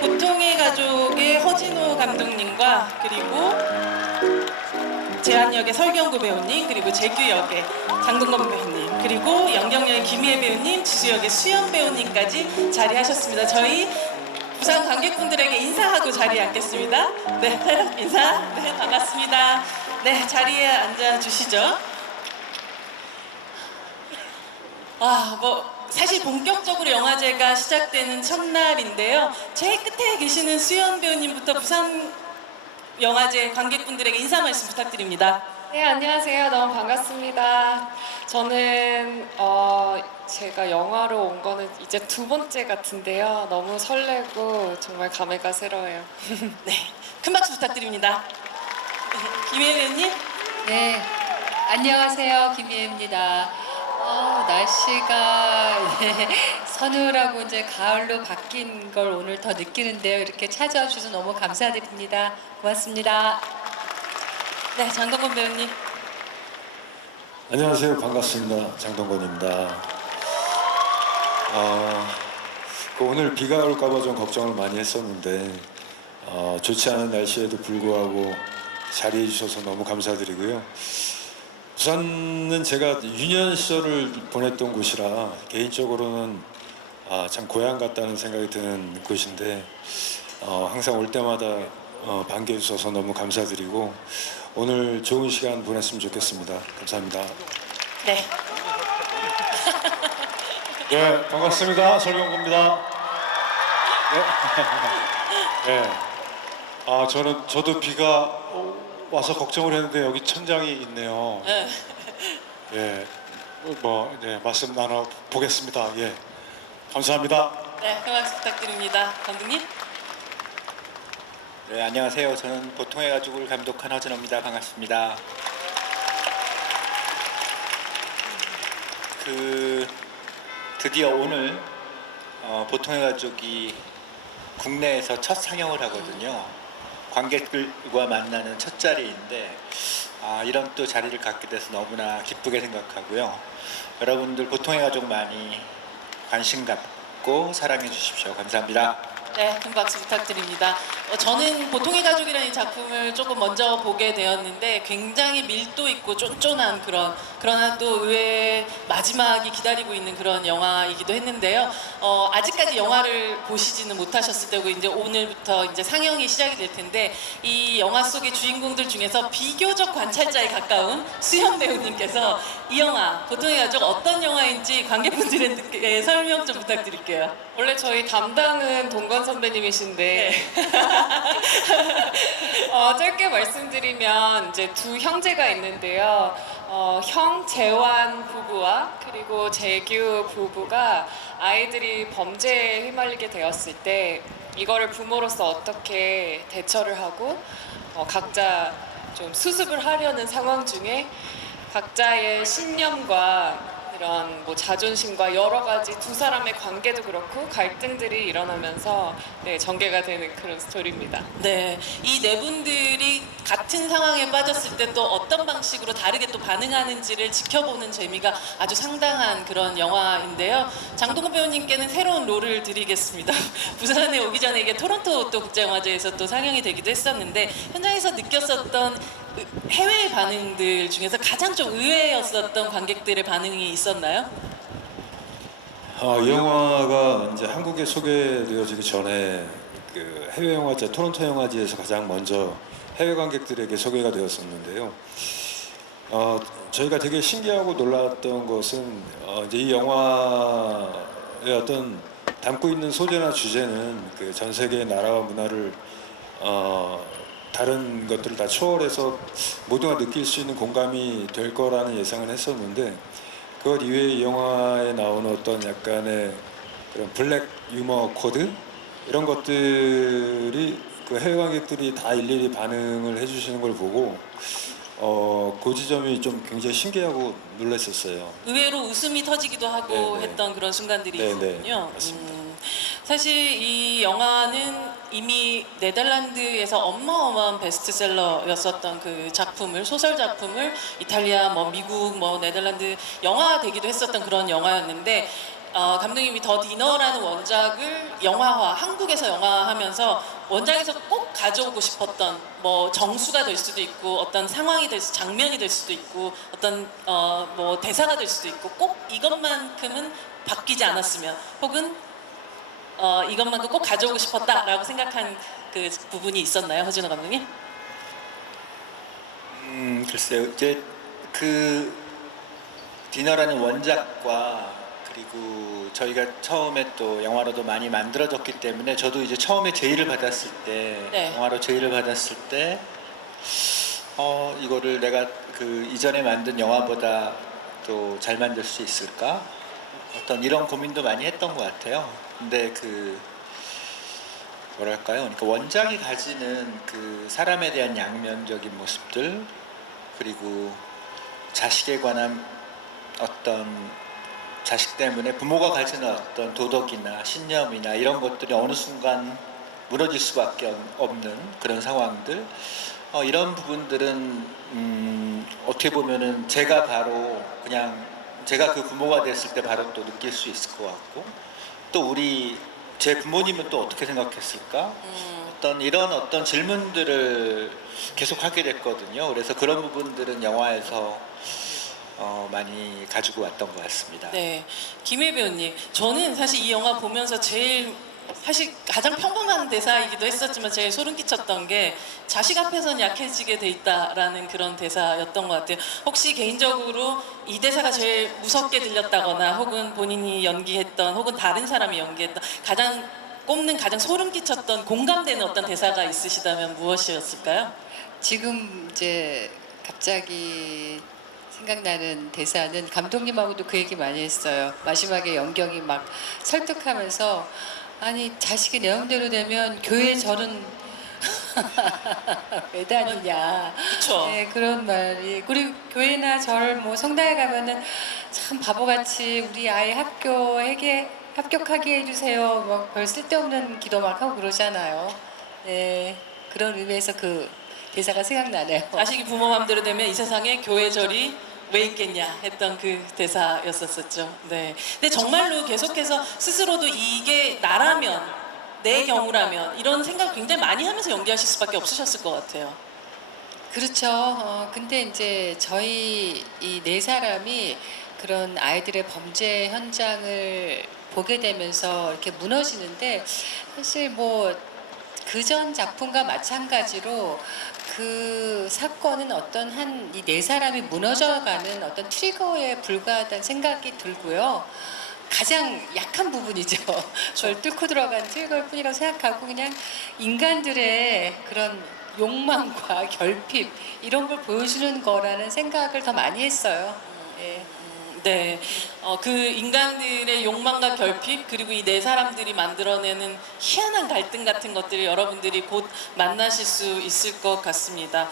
보통의 가족의 허진호 감독님과 그리고 제한 역의 설경구 배우님, 그리고 재규 역의 장동건 배우님, 그리고 연경 역의 김희애 배우님, 지수 역의 수연 배우님까지 자리하셨습니다. 저희 부산 관객분들에게 인사하고 자리에 앉겠습니다. 네, 인사. 네, 반갑습니다. 네, 자리에 앉아 주시죠. 사실 본격적으로 영화제가 시작되는 첫날인데요. 제일 끝에 계시는 수연 배우님부터 부산 영화제 관객분들에게 인사 말씀 부탁드립니다. 네, 안녕하세요. 너무 반갑습니다. 저는 제가 영화로 온 거는 이제 두 번째 같은데요. 너무 설레고 정말 감회가 새로워요. 네, 큰 박수 부탁드립니다. 네, 김혜애 배우님. 네, 안녕하세요. 김희애입니다. 날씨가 서늘하고 이제 가을로 바뀐 걸 오늘 더 느끼는데요. 이렇게 찾아와 주셔서 너무 감사드립니다. 고맙습니다. 네, 장동건 배우님. 안녕하세요. 반갑습니다. 장동건입니다. 오늘 비가 올까봐 좀 걱정을 많이 했었는데 좋지 않은 날씨에도 불구하고 자리해 주셔서 너무 감사드리고요. 부산은 제가 유년 시절을 보냈던 곳이라 개인적으로는 참 고향 같다는 생각이 드는 곳인데 항상 올 때마다 반겨해 주셔서 너무 감사드리고 오늘 좋은 시간 보냈으면 좋겠습니다. 감사합니다. 네. 네, 반갑습니다. 설경구입니다. 네. 네. 저도 비가 와서 걱정을 했는데 여기 천장이 있네요. 네. 예. 네, 말씀 나눠 보겠습니다. 예. 감사합니다. 네, 큰 박수 부탁드립니다. 감독님. 네, 안녕하세요. 저는 보통의 가족을 감독한 허진호입니다. 반갑습니다. 드디어 오늘 보통의 가족이 국내에서 첫 상영을 하거든요. 관객들과 만나는 첫 자리인데 이런 또 자리를 갖게 돼서 너무나 기쁘게 생각하고요. 여러분들 보통의 가족 많이 관심 갖고 사랑해 주십시오. 감사합니다. 네, 큰 박수 부탁드립니다. 저는 보통의 가족이라는 이 작품을 조금 먼저 보게 되었는데 굉장히 밀도 있고 쫀쫀한 그러나 또 의외의 마지막이 기다리고 있는 그런 영화이기도 했는데요. 아직까지 영화를 보시지는 못하셨을 때고 이제 오늘부터 이제 상영이 시작이 될 텐데 이 영화 속의 주인공들 중에서 비교적 관찰자에 가까운 수연 배우님께서 이 영화 보통의 가족 어떤 영화인지 관객분들에게 설명 좀 부탁드릴게요. 원래 저희 담당은 동건 선배님이신데 짧게 말씀드리면 이제 두 형제가 있는데요. 형 재환 부부와 그리고 재규 부부가 아이들이 범죄에 휘말리게 되었을 때 이거를 부모로서 어떻게 대처를 하고 각자 좀 수습을 하려는 상황 중에 각자의 신념과 이런 자존심과 여러 가지 두 사람의 관계도 그렇고 갈등들이 일어나면서 전개가 되는 그런 스토리입니다. 네, 이 네 분들이 같은 상황에 빠졌을 때 또 어떤 방식으로 다르게 또 반응하는지를 지켜보는 재미가 아주 상당한 그런 영화인데요. 장동건 배우님께는 새로운 롤을 드리겠습니다. 부산에 오기 전에 이게 토론토 또 국제영화제에서 또 상영이 되기도 했었는데 현장에서 느꼈었던 해외 반응들 중에서 가장 좀 의외였었던 관객들의 반응이 있었나요? 이 영화가 이제 한국에 소개되어지기 전에 그 해외 영화제 토론토 영화제에서 가장 먼저 해외 관객들에게 소개가 되었었는데요. 저희가 되게 신기하고 놀랐던 것은 이제 이 영화의 어떤 담고 있는 소재나 주제는 그 전 세계의 나라와 문화를 다른 것들을 다 초월해서 모두가 느낄 수 있는 공감이 될 거라는 예상을 했었는데 그것 이외에 이 영화에 나오는 어떤 약간의 그런 블랙 유머 코드 이런 것들이 그 해외 관객들이 다 일일이 반응을 해주시는 걸 보고 그 지점이 좀 굉장히 신기하고 놀랐었어요. 의외로 웃음이 터지기도 하고 네네. 했던 그런 순간들이 네네. 있었군요. 맞습니다. 사실 이 영화는 이미 네덜란드에서 어마어마한 베스트셀러였었던 그 작품을 소설 작품을 이탈리아, 미국, 네덜란드 영화되기도 했었던 그런 영화였는데 감독님이 더 디너라는 원작을 영화화, 한국에서 영화화하면서 원작에서 꼭 가져오고 싶었던 뭐 정수가 될 수도 있고 어떤 상황이 장면이 될 수도 있고 어떤 뭐 대사가 될 수도 있고 꼭 이것만큼은 바뀌지 않았으면 혹은 이것만큼 꼭 가져오고 싶었다라고 생각한 그 부분이 있었나요, 허진호 감독님? 글쎄요. 이제 그 디너라는 원작과 그리고 저희가 처음에 또 영화로도 많이 만들어졌기 때문에 저도 이제 처음에 제의를 받았을 때 네. 영화로 제의를 받았을 때 이거를 내가 그 이전에 만든 영화보다 또 잘 만들 수 있을까? 어떤 이런 고민도 많이 했던 것 같아요. 근데 그 뭐랄까요? 그러니까 원작이 가지는 그 사람에 대한 양면적인 모습들 그리고 자식에 관한 어떤 자식 때문에 부모가 가지는 어떤 도덕이나 신념이나 이런 것들이 어느 순간 무너질 수밖에 없는 그런 상황들 이런 부분들은 어떻게 보면은 제가 바로 그냥 제가 그 부모가 됐을 때 바로 또 느낄 수 있을 것 같고 또 제 부모님은 또 어떻게 생각했을까? 이런 어떤 질문들을 계속 하게 됐거든요. 그래서 그런 부분들은 영화에서 많이 가지고 왔던 것 같습니다. 네, 김혜 배우님, 저는 사실 이 영화 보면서 사실 가장 평범한 대사이기도 했었지만 제일 소름 끼쳤던 게 자식 앞에선 약해지게 돼 있다라는 그런 대사였던 것 같아요. 혹시 개인적으로 이 대사가 제일 무섭게 들렸다거나 혹은 본인이 연기했던 혹은 다른 사람이 연기했던 가장 소름 끼쳤던 공감되는 어떤 대사가 있으시다면 무엇이었을까요? 지금 이제 갑자기 생각나는 대사는 감독님하고도 그 얘기 많이 했어요. 마지막에 연경이 막 설득하면서 아니 자식이 내 마음대로 되면 교회 절은 왜 다니냐. 그쵸. 네, 그런 말이. 그리고 교회나 절 뭐 성당에 가면은 참 바보같이 우리 아이 합격하게 해주세요. 막 별 쓸데없는 기도 막 하고 그러잖아요. 네, 그런 의미에서 그 대사가 생각나네요. 자식이 부모 맘대로 되면 이 세상에 교회절이 왜 있겠냐 했던 그 대사였었죠. 네. 근데 정말로 계속해서 스스로도 이게 나라면 내 경우라면 이런 생각 굉장히 많이 하면서 연기하실 수밖에 없으셨을 것 같아요. 그렇죠. 근데 이제 저희 이 네 사람이 그런 아이들의 범죄 현장을 보게 되면서 이렇게 무너지는데 사실 뭐 그전 작품과 마찬가지로 그 사건은 어떤 이 네 사람이 무너져가는 어떤 트리거에 불과하다는 생각이 들고요. 가장 약한 부분이죠. 그걸 뚫고 들어간 트리거일 뿐이라고 생각하고 그냥 인간들의 그런 욕망과 결핍 이런 걸 보여주는 거라는 생각을 더 많이 했어요. 예. 네, 그 인간들의 욕망과 결핍 그리고 이 네 사람들이 만들어내는 희한한 갈등 같은 것들을 여러분들이 곧 만나실 수 있을 것 같습니다.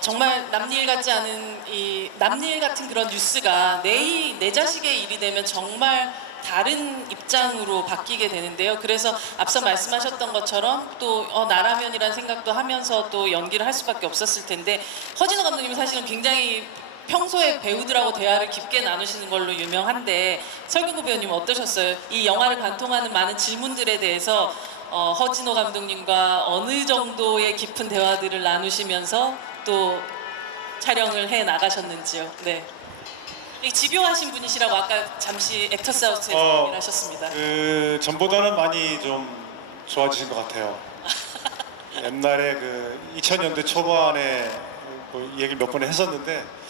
정말 남일 같지 않은 남일 같은 그런 뉴스가 내 자식의 일이 되면 정말 다른 입장으로 바뀌게 되는데요. 그래서 앞서 말씀하셨던 것처럼 또 나라면이라는 생각도 하면서 또 연기를 할 수밖에 없었을 텐데 허진호 감독님은 사실은 굉장히 평소에 배우들하고 대화를 깊게 나누시는 걸로 유명한데 설경구 배우님 어떠셨어요? 이 영화를 관통하는 많은 질문들에 대해서 허진호 감독님과 어느 정도의 깊은 대화들을 나누시면서 또 촬영을 해 나가셨는지요? 네. 집요하신 분이시라고 아까 잠시 액터스 하우스에서 얘기를 하셨습니다. 그 전보다는 많이 좀 좋아지신 것 같아요. 옛날에 그 2000년대 초반에 뭐 얘기를 몇 번 했었는데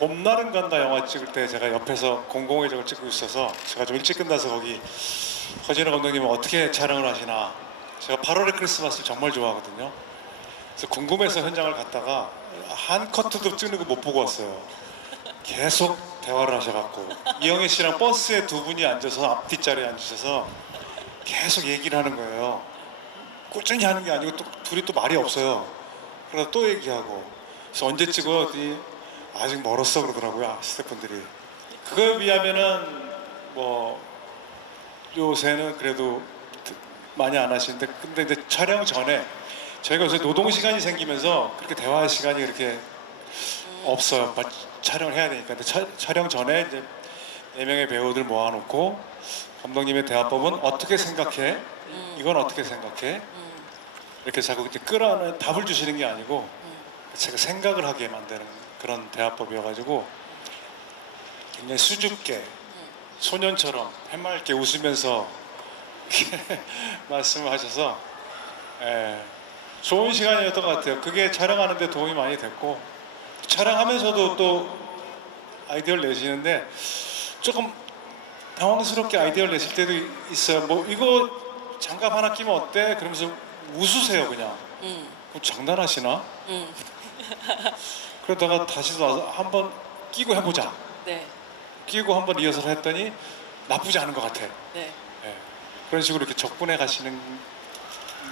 봄날은 간다 영화 찍을 때 제가 옆에서 공공의적을 찍고 있어서 제가 좀 일찍 끝나서 거기 허진호 감독님은 어떻게 촬영을 하시나 제가 8월의 크리스마스를 정말 좋아하거든요. 그래서 궁금해서 현장을 갔다가 한 커트도 찍는 거 못 보고 왔어요. 계속 대화를 하셔갖고 이영애 씨랑 버스에 두 분이 앉아서 앞뒷자리에 앉으셔서 계속 얘기를 하는 거예요. 꾸준히 하는 게 아니고 또 둘이 또 말이 없어요. 그러다 또 얘기하고 그래서 언제 찍어? 아직 멀었어 그러더라고요 스태프분들이. 그거에 비하면은 뭐 요새는 그래도 많이 안 하시는데 근데 이제 촬영 전에 저희가 요새 노동 시간이 생기면서 그렇게 대화할 시간이 그렇게 없어요. 촬영을 해야 되니까. 근데 촬영 전에 이제 4명의 배우들 모아놓고 감독님의 대화법은 어떻게 생각해? 이건 어떻게 생각해? 이렇게 자꾸 이제 끌어안는 답을 주시는 게 아니고 제가 생각을 하게 만드는 그런 대화법이어가지고 굉장히 수줍게 소년처럼 해맑게 웃으면서 이렇게 말씀을 하셔서 좋은 시간이었던 것 같아요. 그게 촬영하는데 도움이 많이 됐고 촬영하면서도 또 아이디어를 내시는데 조금 당황스럽게 아이디어를 내실 때도 있어요. 뭐 이거 장갑 하나 끼면 어때? 그러면서 웃으세요 그냥. 뭐 장난하시나? 그러다가 다시 와서 한번 끼고 해보자. 네. 끼고 한번 리허설 했더니 나쁘지 않은 것 같아. 네. 예. 그런 식으로 이렇게 적분해 가시는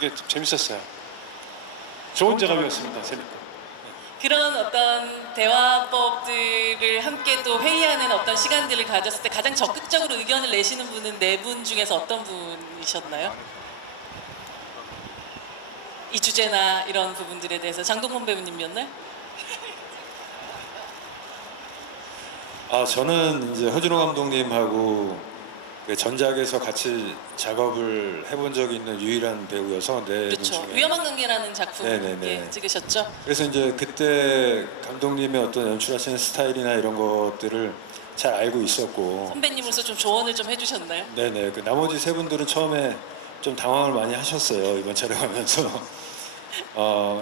게 좀 재밌었어요. 좋은 작업이었습니다. 재밌고. 그런 어떤 대화법들을 함께 또 회의하는 어떤 시간들을 가졌을 때 가장 적극적으로 의견을 내시는 분은 4분 중에서 어떤 분이셨나요? 이 주제나 이런 부분들에 대해서 장동건 배우님이었나요? 저는 이제 허준호 감독님하고 그 전작에서 같이 작업을 해본 적이 있는 유일한 배우여서 네 분 그렇죠. 중에. 위험한 관계라는 작품 네네네. 예, 찍으셨죠? 그래서 이제 그때 감독님의 어떤 연출하시는 스타일이나 이런 것들을 잘 알고 있었고, 선배님으로서 좀 조언을 좀 해주셨나요? 네네. 그 나머지 3분들은 처음에 좀 당황을 많이 하셨어요, 이번 촬영하면서.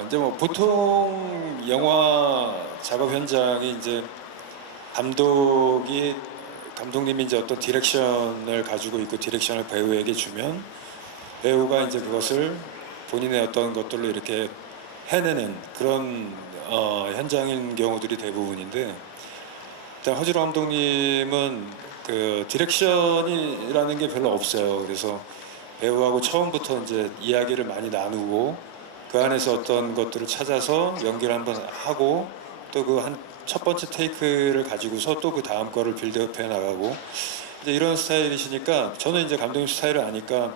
이제 뭐 보통 영화 작업 현장이 이제 감독님이 이제 어떤 디렉션을 가지고 있고 디렉션을 배우에게 주면 배우가 이제 그것을 본인의 어떤 것들로 이렇게 해내는 그런 현장인 경우들이 대부분인데, 일단 허준호 감독님은 그 디렉션이라는 게 별로 없어요. 그래서 배우하고 처음부터 이제 이야기를 많이 나누고 그 안에서 어떤 것들을 찾아서 연기를 한번 하고 또 그 첫 번째 테이크를 가지고서 또 그 다음 거를 빌드업해 나가고 이제 이런 스타일이시니까 저는 이제 감독님 스타일을 아니까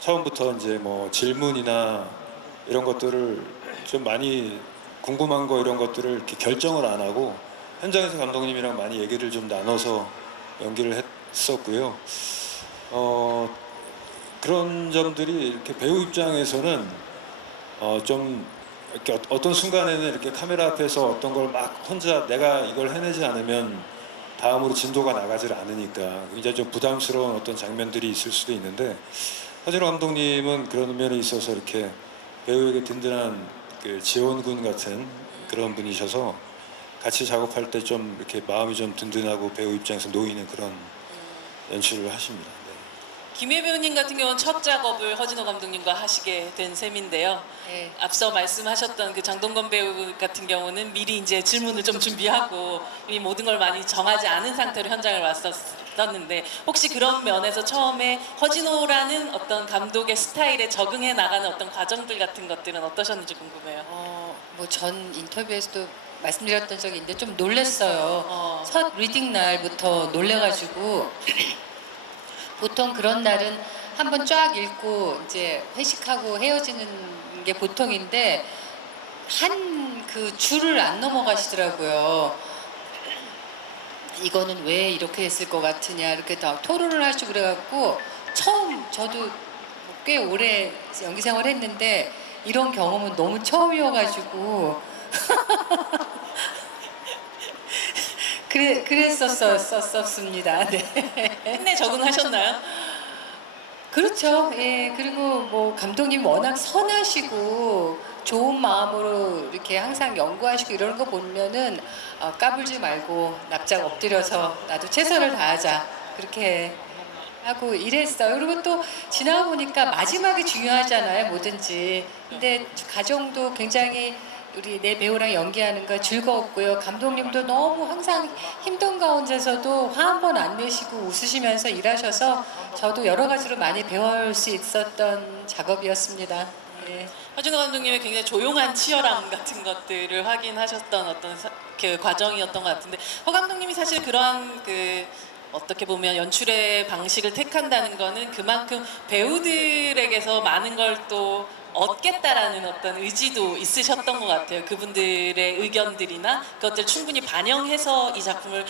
처음부터 이제 뭐 질문이나 이런 것들을 좀 많이 궁금한 거 이런 것들을 이렇게 결정을 안 하고 현장에서 감독님이랑 많이 얘기를 좀 나눠서 연기를 했었고요. 그런 점들이 이렇게 배우 입장에서는 좀 이렇게 어떤 순간에는 이렇게 카메라 앞에서 어떤 걸 막 혼자 내가 이걸 해내지 않으면 다음으로 진도가 나가질 않으니까 굉장히 좀 부담스러운 어떤 장면들이 있을 수도 있는데, 허준호 감독님은 그런 면에 있어서 이렇게 배우에게 든든한 그 지원군 같은 그런 분이셔서 같이 작업할 때 좀 이렇게 마음이 좀 든든하고 배우 입장에서 놓이는 그런 연출을 하십니다. 네. 김혜 배우님 같은 경우는 첫 작업을 허진호 감독님과 하시게 된 셈인데요. 네. 앞서 말씀하셨던 그 장동건 배우 같은 경우는 미리 이제 질문을 좀 준비하고 이 모든 걸 많이 정하지 않은 상태로 현장을 왔었는데, 혹시 그런 면에서 처음에 허진호라는 어떤 감독의 스타일에 적응해 나가는 어떤 과정들 같은 것들은 어떠셨는지 궁금해요. 뭐 전 인터뷰에서도 말씀드렸던 적이 있는데 좀 놀랐어요. 첫 리딩 날부터 놀래가지고 보통 그런 날은 한번 쫙 읽고 이제 회식하고 헤어지는 게 보통인데 한 그 줄을 안 넘어가시더라고요. 이거는 왜 이렇게 했을 것 같으냐 이렇게 다 토론을 하시고 그래갖고 처음 저도 꽤 오래 연기 생활을 했는데 이런 경험은 너무 처음이어가지고 그랬었습니다. 네. 끝내 적응하셨나요? 그렇죠. 예. 그리고 뭐 감독님 워낙 선하시고 좋은 마음으로 이렇게 항상 연구하시고 이러는 거 보면은 까불지 말고 납작 엎드려서 나도 최선을 다하자 그렇게 하고 이랬어요. 그리고 또 지나가 보니까 마지막이 중요하잖아요, 뭐든지. 근데 가정도 굉장히 우리 내 배우랑 연기하는 거 즐거웠고요. 감독님도 너무 항상 힘든 가운데서도 화 한 번 안 내시고 웃으시면서 일하셔서 저도 여러 가지로 많이 배울 수 있었던 작업이었습니다. 예. 허준호 감독님의 굉장히 조용한 치열함 같은 것들을 확인하셨던 어떤 그 과정이었던 것 같은데, 허 감독님이 사실 그러한 그 어떻게 보면 연출의 방식을 택한다는 거는 그만큼 배우들에게서 많은 걸 또 얻겠다라는 어떤 의지도 있으셨던 것 같아요. 그분들의 의견들이나 그것들 충분히 반영해서 이 작품을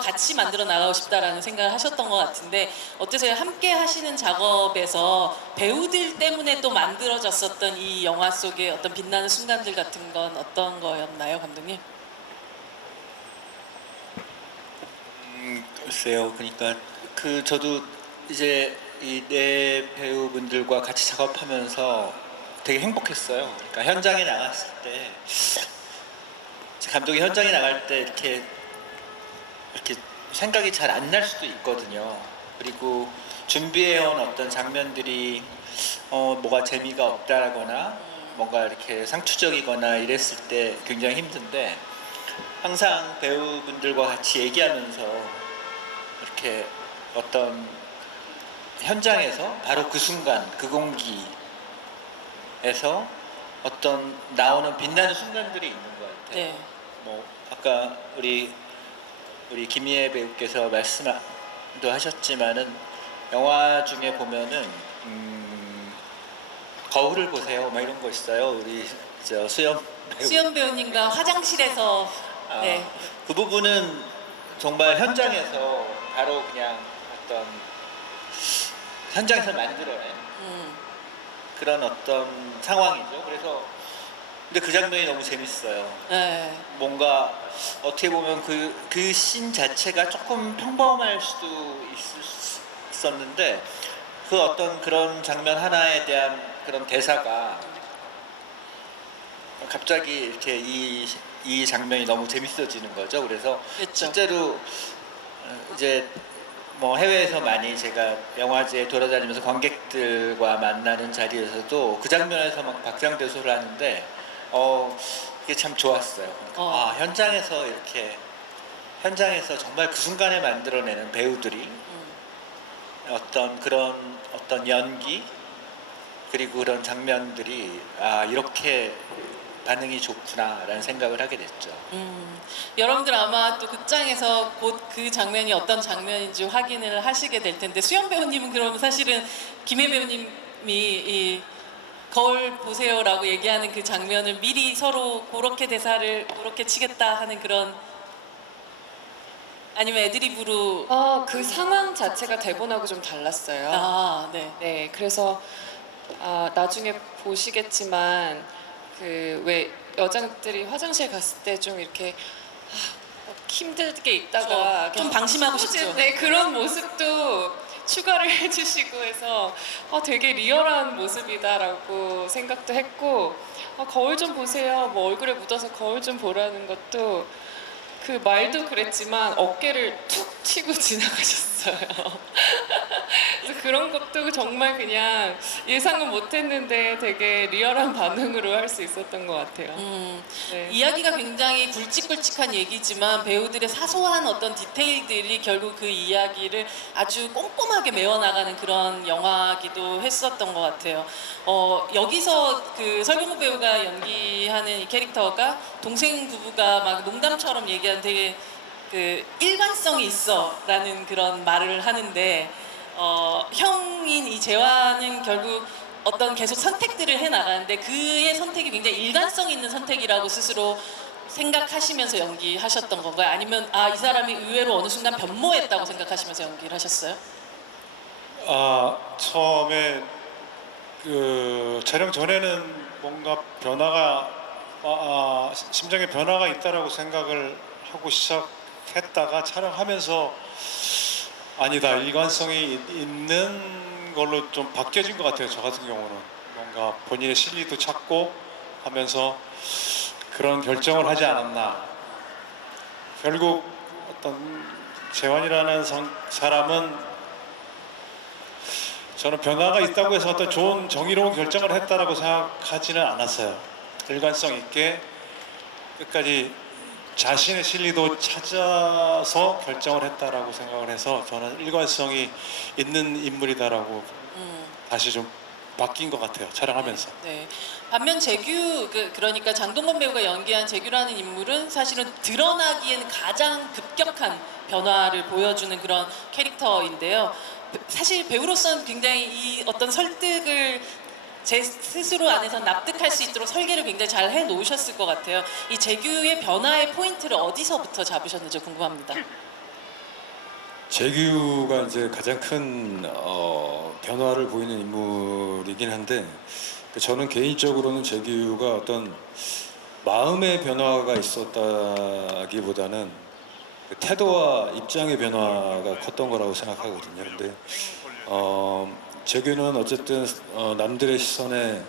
같이 만들어 나가고 싶다라는 생각을 하셨던 것 같은데 어떠세요? 함께 하시는 작업에서 배우들 때문에 또 만들어졌었던 이 영화 속의 어떤 빛나는 순간들 같은 건 어떤 거였나요, 감독님? 글쎄요. 그러니까 저도 이제 이 네 배우분들과 같이 작업하면서 되게 행복했어요. 그러니까 현장에 나갔을 때 감독이 현장에 나갈 때 이렇게 생각이 잘 안 날 수도 있거든요. 그리고 준비해온 어떤 장면들이 뭐가 재미가 없다라거나 뭔가 이렇게 상투적이거나 이랬을 때 굉장히 힘든데 항상 배우분들과 같이 얘기하면서 이렇게 어떤 현장에서 바로 그 순간 그 공기에서 어떤 나오는 빛나는 순간들이 있는 것 같아요. 네. 뭐 아까 우리 김희애 배우께서 말씀도 하셨지만은 영화 중에 보면은 거울을 보세요. 막 이런 거 있어요. 우리 수영 배우. 수연 배우님과 화장실에서 네. 그 부분은 정말 현장에서 바로 그냥 어떤 현장에서 만들어낸 그런 어떤 상황이죠. 그래서 근데 그 장면이 너무 재밌어요. 네. 뭔가 어떻게 보면 그 씬 자체가 조금 평범할 수도 있었는데 그 어떤 그런 장면 하나에 대한 그런 대사가 갑자기 이렇게 이 장면이 너무 재밌어지는 거죠. 그래서 그렇죠. 실제로 이제 뭐 해외에서 많이 제가 영화제에 돌아다니면서 관객들과 만나는 자리에서도 그 장면에서 막 박장대소를 하는데 이게 참 좋았어요. 그러니까 현장에서 정말 그 순간에 만들어내는 배우들이 어떤 그런 어떤 연기 그리고 그런 장면들이 이렇게 반응이 좋구나라는 생각을 하게 됐죠. 여러분들 아마 또 극장에서 곧 그 장면이 어떤 장면인지 확인을 하시게 될 텐데 수연 배우님은 그럼 사실은 김혜 배우님이 이 거울 보세요라고 얘기하는 그 장면을 미리 서로 그렇게 대사를 그렇게 치겠다 하는 그런 아니면 애드리브로 그 상황 자체가 대본하고 좀 달랐어요. 네. 네, 그래서 나중에 보시겠지만 그 왜 여자들이 화장실 갔을 때 좀 이렇게 힘들게 있다가 좀 방심하고 싶죠. 네, 그런 모습도 추가를 해주시고 해서 되게 리얼한 모습이다라고 생각도 했고 거울 좀 보세요. 뭐 얼굴에 묻어서 거울 좀 보라는 것도 그 말도 그랬지만 어깨를 툭 치고 지나가셨어요. 그래서 그런 것도 정말 그냥 예상은 못했는데 되게 리얼한 반응으로 할 수 있었던 것 같아요. 네. 이야기가 굉장히 굵직굵직한 얘기지만 배우들의 사소한 어떤 디테일들이 결국 그 이야기를 아주 꼼꼼하게 메워나가는 그런 영화기도 했었던 것 같아요. 여기서 그 설경구 배우가 연기하는 이 캐릭터가 동생 부부가 막 농담처럼 얘기하는 되게 그 일관성이 있어라는 그런 말을 하는데 형인 이 재환은 결국 어떤 계속 선택들을 해 나가는데 그의 선택이 굉장히 일관성 있는 선택이라고 스스로 생각하시면서 연기하셨던 건가요? 아니면 이 사람이 의외로 어느 순간 변모했다고 생각하시면서 연기를 하셨어요? 처음에 그 촬영 전에는 뭔가 변화가 심정에 변화가 있다라고 생각을 하고 시작했다가 촬영하면서 아니다, 일관성이 있는 걸로 좀 바뀌어진 것 같아요. 저 같은 경우는 뭔가 본인의 실리도 찾고 하면서 그런 결정을 하지 않았나. 결국 어떤 재환이라는 사람은 저는 변화가 있다고 해서 어떤 좋은 정의로운 결정을 했다라고 생각하지는 않았어요. 일관성 있게 끝까지 자신의 실리도 찾아서 결정을 했다라고 생각을 해서 저는 일관성이 있는 인물이다라고 다시 좀 바뀐 것 같아요. 촬영하면서. 네. 반면 재규 그러니까 장동건 배우가 연기한 재규라는 인물은 사실은 드러나기에는 가장 급격한 변화를 보여주는 그런 캐릭터인데요. 사실 배우로서는 굉장히 이 어떤 설득을 제 스스로 안에서 납득할 수 있도록 설계를 굉장히 잘 해놓으셨을 것 같아요. 이 재규의 변화의 포인트를 어디서부터 잡으셨는지 궁금합니다. 재규가 이제 가장 큰 변화를 보이는 인물이긴 한데 저는 개인적으로는 재규가 어떤 마음의 변화가 있었다기보다는 그 태도와 입장의 변화가 컸던 거라고 생각하거든요. 근데 재규는 어쨌든 남들의 시선에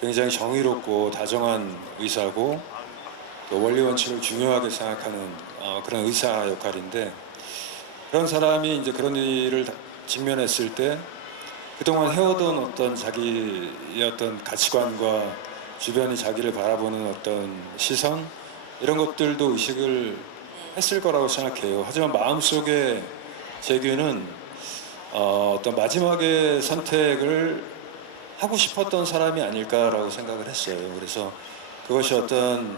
굉장히 정의롭고 다정한 의사고 또 원리 원칙을 중요하게 생각하는 그런 의사 역할인데 그런 사람이 이제 그런 일을 직면했을 때 그동안 해오던 어떤 자기의 어떤 가치관과 주변이 자기를 바라보는 어떤 시선 이런 것들도 의식을 했을 거라고 생각해요. 하지만 마음속에 재규는 어떤 마지막의 선택을 하고 싶었던 사람이 아닐까라고 생각을 했어요. 그래서 그것이 어떤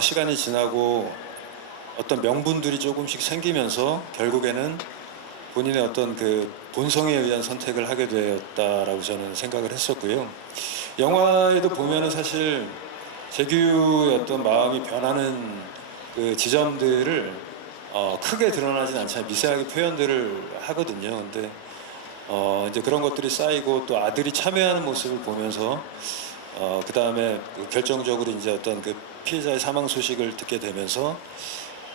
시간이 지나고 어떤 명분들이 조금씩 생기면서 결국에는 본인의 어떤 그 본성에 의한 선택을 하게 되었다라고 저는 생각을 했었고요. 영화에도 보면은 사실 재규의 어떤 마음이 변하는 그 지점들을 크게 드러나진 않지만 미세하게 표현들을 하거든요. 근데 이제 그런 것들이 쌓이고 또 아들이 참여하는 모습을 보면서 그 다음에 결정적으로 이제 어떤 그 피해자의 사망 소식을 듣게 되면서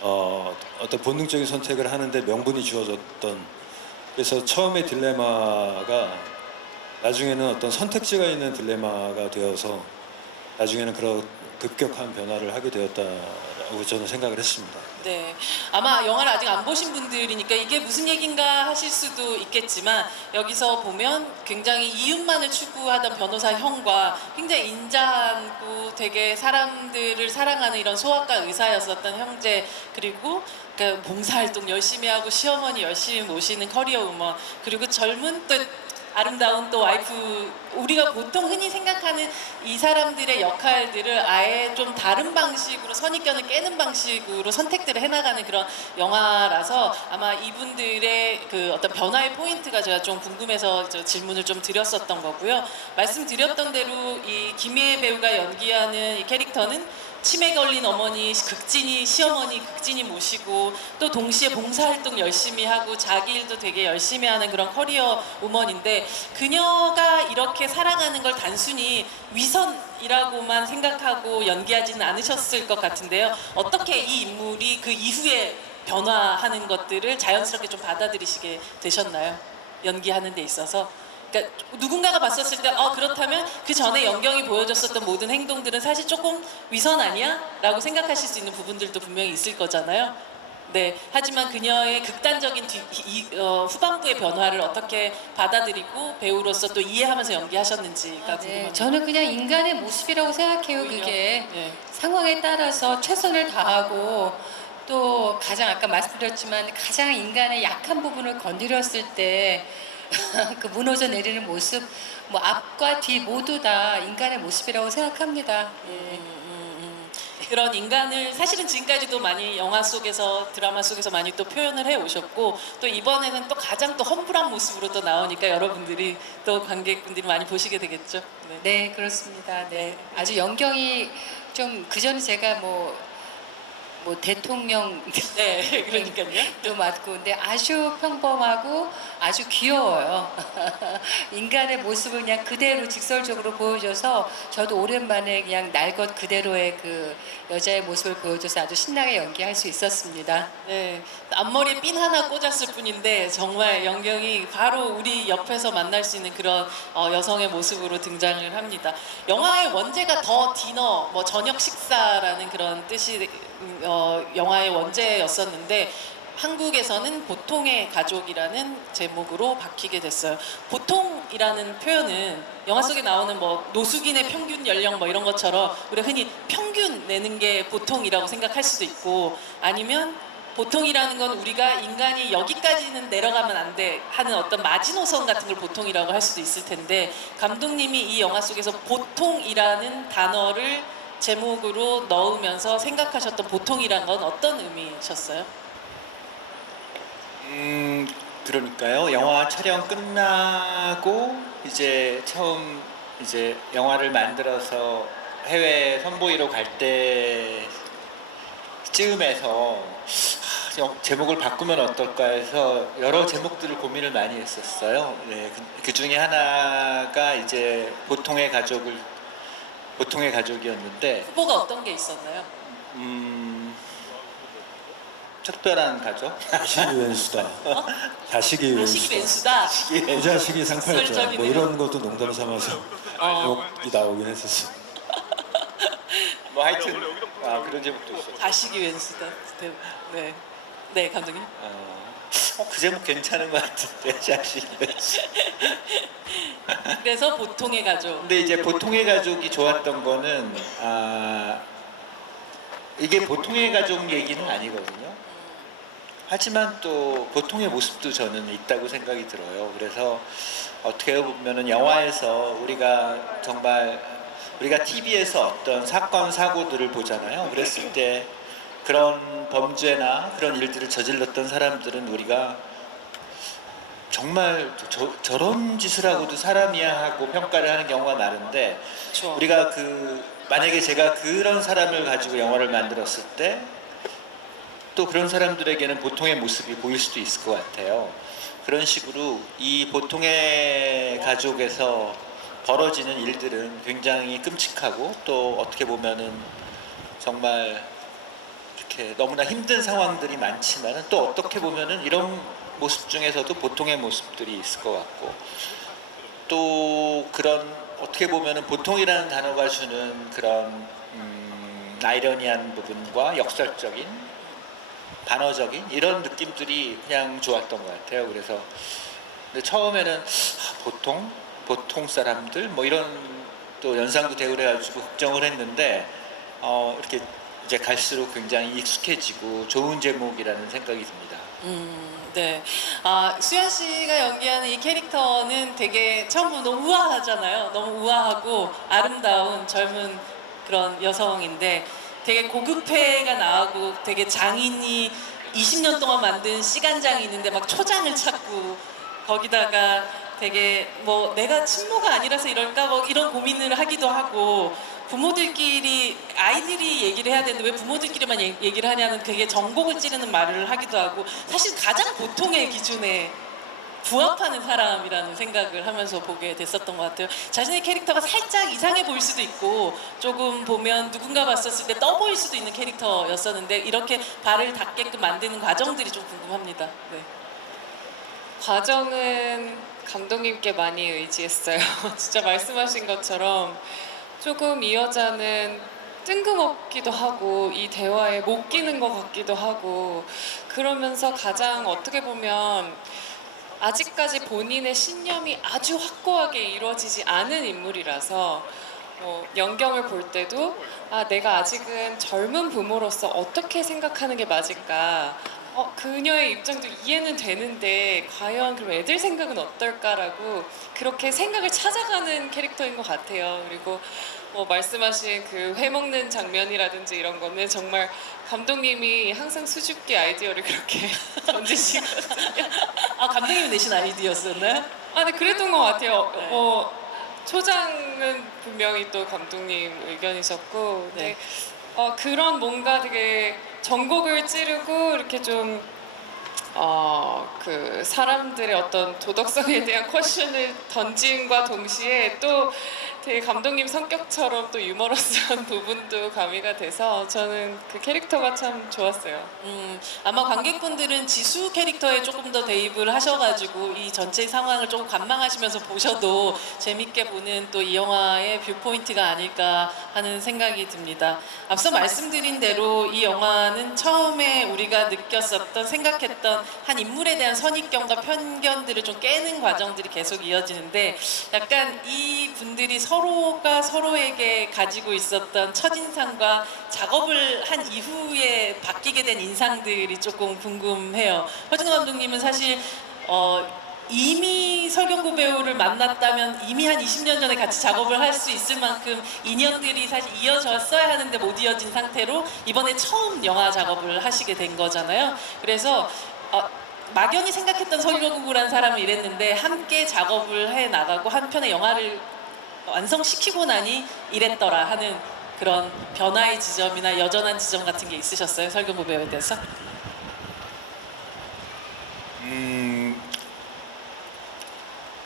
어떤 본능적인 선택을 하는데 명분이 주어졌던 그래서 처음에 딜레마가 나중에는 어떤 선택지가 있는 딜레마가 되어서 나중에는 그런 급격한 변화를 하게 되었다라고 저는 생각을 했습니다. 네, 아마 영화를 아직 안 보신 분들이니까 이게 무슨 얘기인가 하실 수도 있겠지만 여기서 보면 굉장히 이윤만을 추구하던 변호사 형과 굉장히 인자하고 되게 사람들을 사랑하는 이런 소아과 의사였었던 형제 그리고 그 봉사활동 열심히 하고 시어머니 열심히 모시는 커리어 우먼 그리고 젊은 또 아름다운 또 와이프 우리가 보통 흔히 생각하는 이 사람들의 역할들을 아예 좀 다른 방식으로 선입견을 깨는 방식으로 선택들을 해나가는 그런 영화라서 아마 이분들의 그 어떤 변화의 포인트가 제가 좀 궁금해서 저 질문을 좀 드렸었던 거고요. 말씀드렸던 대로 이 김희애 배우가 연기하는 이 캐릭터는 치매 걸린 어머니 극진히 시어머니 극진히 모시고 또 동시에 봉사활동 열심히 하고 자기 일도 되게 열심히 하는 그런 커리어 우먼인데 그녀가 이렇게 살아가는 걸 단순히 위선이라고만 생각하고 연기하지는 않으셨을 것 같은데요. 어떻게 이 인물이 그 이후에 변화하는 것들을 자연스럽게 좀 받아들이시게 되셨나요? 연기하는 데 있어서. 그러니까 누군가가 봤었을 때 그렇다면 그 전에 연경이 보여줬었던 모든 행동들은 사실 조금 위선 아니야? 라고 생각하실 수 있는 부분들도 분명히 있을 거잖아요. 네, 하지만 그녀의 극단적인 후반부의 변화를 어떻게 받아들이고 배우로서 또 이해하면서 연기하셨는지가 궁금합니다. 저는 그냥 인간의 모습이라고 생각해요. 그게 네. 상황에 따라서 최선을 다하고 또 가장 아까 말씀드렸지만 가장 인간의 약한 부분을 건드렸을 때 그 무너져 내리는 모습, 뭐 앞과 뒤 모두 다 인간의 모습이라고 생각합니다. 그런 인간을 사실은 지금까지도 많이 영화 속에서 드라마 속에서 많이 또 표현을 해 오셨고 또 이번에는 또 가장 또 험불한 모습으로 또 나오니까 여러분들이 또 관객분들이 많이 보시게 되겠죠. 네. 네, 그렇습니다. 네, 아주 연경이 좀 그전에 제가 뭐 대통령 네, 그러니까요. 도 맞고 근데 아주 평범하고 아주 귀여워요. 인간의 모습을 그냥 그대로 직설적으로 보여줘서 저도 오랜만에 그냥 날 것 그대로의 그 여자의 모습을 보여줘서 아주 신나게 연기할 수 있었습니다. 네, 앞머리에 핀 하나 꽂았을 뿐인데 정말 연경이 바로 우리 옆에서 만날 수 있는 그런 여성의 모습으로 등장을 합니다. 영화의 원제가 더 디너, 뭐 저녁 식사라는 그런 뜻이 영화의 원제였었는데 한국에서는 보통의 가족이라는 제목으로 바뀌게 됐어요. 보통이라는 표현은 영화 속에 나오는 뭐 노숙인의 평균 연령 뭐 이런 것처럼 우리가 흔히 평균 내는 게 보통이라고 생각할 수도 있고 아니면 보통이라는 건 우리가 인간이 여기까지는 내려가면 안 돼 하는 어떤 마지노선 같은 걸 보통이라고 할 수도 있을 텐데 감독님이 이 영화 속에서 보통이라는 단어를 제목으로 넣으면서 생각하셨던 보통이란 건 어떤 의미셨어요? 그러니까요. 영화 촬영 끝나고 이제 처음 이제 영화를 만들어서 해외 선보이러 갈 때쯤에서 제목을 바꾸면 어떨까 해서 여러 제목들을 고민을 많이 했었어요. 네, 그 중에 하나가 이제 보통의 가족이었는데 후보가 어떤 게 있었나요? 특별한 가족. 자식이 왼수다. 자식이 자식이 왼수다. 왼수다. 그 자식이 상팔자. 뭐 썰적이네요. 이런 것도 농담 삼아서 욕이 나오긴 했었어. 뭐 하여튼 그런 제목도 있었고. 자식이 왼수다. 네. 네, 감독님. 그 제목 괜찮은 것 같은데 자식이 왼수. 그래서 보통의 가족. 근데 이제 보통의 가족이 좋았던 거는 이게 보통의 가족 얘기는 아니거든요. 하지만 또 보통의 모습도 저는 있다고 생각이 들어요. 그래서 어떻게 보면은 영화에서 우리가 TV에서 어떤 사건 사고들을 보잖아요. 그랬을 때 그런 범죄나 그런 일들을 저질렀던 사람들은 우리가 정말 저런 짓을 하고도 사람이야 하고 평가를 하는 경우가 많은데, 그렇죠. 우리가 만약에 제가 그런 사람을 가지고 영화를 만들었을 때 또 그런 사람들에게는 보통의 모습이 보일 수도 있을 것 같아요. 그런 식으로 이 보통의 가족에서 벌어지는 일들은 굉장히 끔찍하고 또 어떻게 보면은 정말 이렇게 너무나 힘든 상황들이 많지만 또 어떻게 보면은 이런 모습 중에서도 보통의 모습들이 있을 것 같고, 또 그런 어떻게 보면은 보통이라는 단어가 주는 그런 아이러니한 부분과 역설적인 반어적인 이런 느낌들이 그냥 좋았던 것 같아요. 그래서 근데 처음에는 보통 사람들 뭐 이런 또 연상도 되고 그래가지고 걱정을 했는데 이렇게 이제 갈수록 굉장히 익숙해지고 좋은 제목이라는 생각이 듭니다. 네. 수현 씨가 연기하는 이 캐릭터는 되게 처음 보면 너무 우아하잖아요. 너무 우아하고 아름다운 젊은 그런 여성인데 되게 고급회가 나오고 되게 장인이 20년 동안 만든 시간장이 있는데 막 초장을 찾고 거기다가 되게 뭐 내가 친모가 아니라서 이럴까 뭐 이런 고민을 하기도 하고, 부모들끼리 아이들이 얘기를 해야 되는데 왜 부모들끼리만 얘기를 하냐는 되게 전곡을 찌르는 말을 하기도 하고, 사실 가장 보통의 기준에 부합하는 사람이라는 생각을 하면서 보게 됐었던 것 같아요. 자신의 캐릭터가 살짝 이상해 보일 수도 있고 조금 보면 누군가 봤었을 때 떠 보일 수도 있는 캐릭터였었는데 이렇게 발을 닿게끔 만드는 과정들이 좀 궁금합니다. 네. 과정은 감독님께 많이 의지했어요. 진짜 말씀하신 것처럼 조금 이 여자는 뜬금없기도 하고 이 대화에 못 끼는 것 같기도 하고, 그러면서 가장 어떻게 보면 아직까지 본인의 신념이 아주 확고하게 이루어지지 않은 인물이라서 연경을 볼 때도 내가 아직은 젊은 부모로서 어떻게 생각하는 게 맞을까, 그녀의 입장도 이해는 되는데 과연 그럼 애들 생각은 어떨까라고 그렇게 생각을 찾아가는 캐릭터인 것 같아요. 그리고 말씀하신 그 회 먹는 장면이라든지 이런 거는 정말 감독님이 항상 수줍게 아이디어를 그렇게 던지시거든요. 감독님이 내신 아이디어였었나요? 네, 그랬던 것 같아요. 네. 초장은 분명히 또 감독님 의견이셨고, 네. 그런 뭔가 되게 전곡을 찌르고 이렇게 좀 그 사람들의 어떤 도덕성에 대한 퀘션을 던짐과 동시에 또 되게 감독님 성격처럼 또 유머러스한 부분도 가미가 돼서 저는 그 캐릭터가 참 좋았어요. 아마 관객분들은 지수 캐릭터에 조금 더 대입을 하셔가지고 이 전체 상황을 조금 관망하시면서 보셔도 재밌게 보는 또 이 영화의 뷰포인트가 아닐까 하는 생각이 듭니다. 앞서 말씀드린 대로 이 영화는 처음에 우리가 느꼈었던 생각했던 한 인물에 대한 선입견과 편견들을 좀 깨는 과정들이 계속 이어지는데, 약간 이 분들이 서로가 서로에게 가지고 있었던 첫인상과 작업을 한 이후에 바뀌게 된 인상들이 조금 궁금해요. 허준호 감독님은 사실 이미 설경구 배우를 만났다면 이미 한 20년 전에 같이 작업을 할 수 있을 만큼 인연들이 사실 이어졌어야 하는데 못 이어진 상태로 이번에 처음 영화 작업을 하시게 된 거잖아요. 그래서 막연히 생각했던 설경구라는 사람은 이랬는데 함께 작업을 해 나가고 한편의 영화를 완성시키고 나니 이랬더라 하는 그런 변화의 지점이나 여전한 지점 같은 게 있으셨어요? 설경구 배우에 대해서?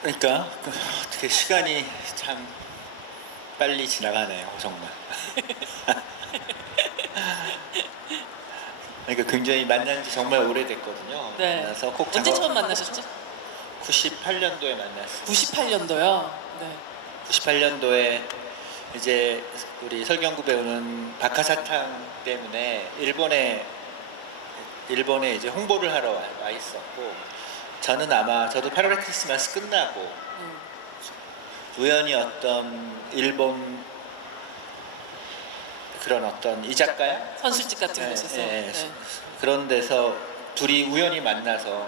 그러니까 어떻게 시간이 참 빨리 지나가네요, 정말. 그러니까 굉장히 만난 지 정말 오래됐거든요. 네. 만나서 꼭 언제 처음 만나셨죠? 98년도에 만났어요. 98년도요. 네. 98년도에 이제 우리 설경구 배우는 박하사탕 때문에 일본에 이제 홍보를 하러 와 있었고, 저는 아마 저도 8월의 크리스마스 끝나고 우연히 어떤 일본 그런 어떤 이자카야 선술집 같은 곳에서. 네. 그런 데서 둘이 우연히 만나서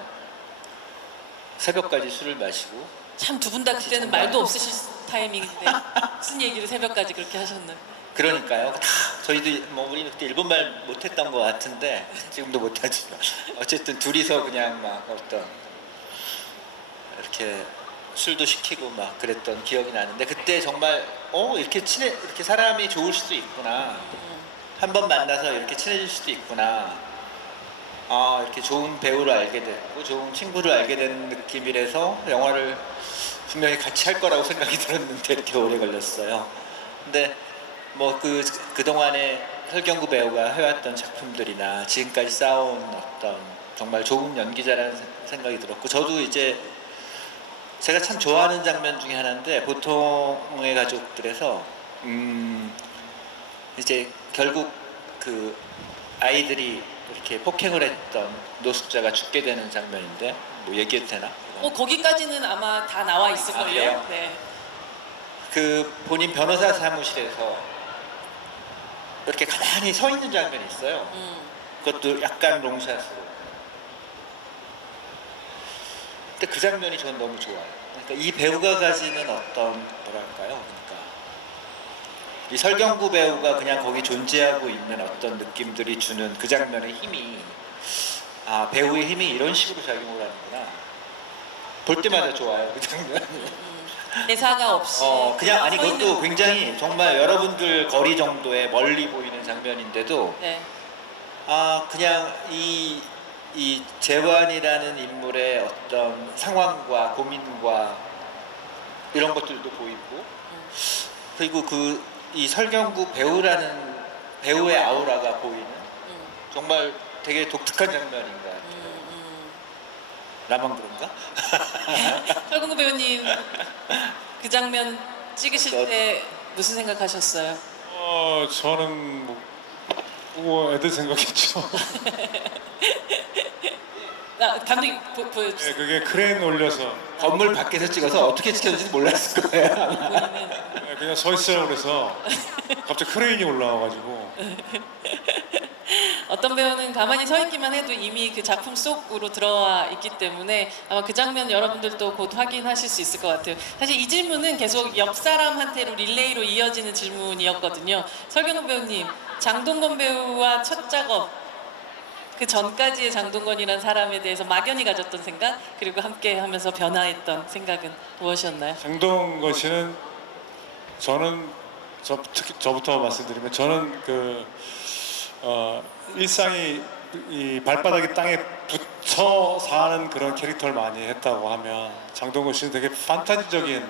새벽까지 술을 마시고, 참 두 분 다 그때는 말도 없으실 타이밍인데 무슨 얘기를 새벽까지 그렇게 하셨나요? 그러니까요. 저희도 뭐 우리 그때 일본말 못했던 것 같은데 지금도 못하지만 어쨌든 둘이서 그냥 막 어떤 이렇게 술도 시키고 막 그랬던 기억이 나는데, 그때 정말 이렇게 이렇게 사람이 좋을 수도 있구나. 한 번 만나서 이렇게 친해질 수도 있구나. 이렇게 좋은 배우를 알게 됐고 좋은 친구를 알게 된 느낌이라서 영화를 분명히 같이 할 거라고 생각이 들었는데 이렇게 오래 걸렸어요. 근데 뭐 그동안에 설경구 배우가 해왔던 작품들이나 지금까지 쌓아온 어떤 정말 좋은 연기자라는 생각이 들었고, 저도 이제 제가 참 좋아하는 장면 중에 하나인데, 보통의 가족들에서 이제 결국 그 아이들이 이렇게 폭행을 했던 노숙자가 죽게 되는 장면인데, 뭐 얘기해도 되나? 거기까지는 아마 다 나와 있을걸요. 그래요? 네. 그 본인 변호사 사무실에서 이렇게 가만히 서 있는 장면이 있어요. 그것도 약간 롱샷으로. 근데 그 장면이 저는 너무 좋아요. 그러니까 이 배우가 가지는 어떤 뭐랄까요? 그러니까 이 설경구 배우가 그냥 거기 존재하고 있는 어떤 느낌들이 주는 그 장면의 힘이, 배우의 힘이 이런 식으로 작용을 하는구나. 볼 때마다 좋아요, 그 장면. 대사가 없이 그냥 아니 서 있는 그것도 굉장히 정말 여러분들 거리 정도의 멀리 보이는 장면인데도 네. 그냥 이 재환이라는 인물의 어떤 상황과 고민과 이런 것들도 보이고, 그리고 이 설경구 배우라는 배우의 아우라가 보이는 정말 되게 독특한 장면인 것 같아요. 나만 그런가? 설경구 배우님 그 장면 찍으실 때 무슨 생각하셨어요? 저는 뭐 애들 생각했죠. 감독님 보여주세요. 네, 그게 크레인 올려서 건물 밖에서 찍어서 어떻게 찍혔는지 몰랐을 거예요. 본인은 그냥 서 있으라고 그래서 갑자기 크레인이 올라와가지고 어떤 배우는 가만히 서 있기만 해도 이미 그 작품 속으로 들어와 있기 때문에 아마 그 장면 여러분들도 곧 확인하실 수 있을 것 같아요. 사실 이 질문은 계속 옆 사람한테로 릴레이로 이어지는 질문이었거든요. 설경구 배우님, 장동건 배우와 첫 작업, 그 전까지의 장동건이라는 사람에 대해서 막연히 가졌던 생각, 그리고 함께 하면서 변화했던 생각은 무엇이었나요? 장동건 씨는 특히 저부터 말씀드리면 저는 일상이 이 발바닥이 땅에 붙여 사는 그런 캐릭터를 많이 했다고 하면 장동건 씨는 되게 판타지적인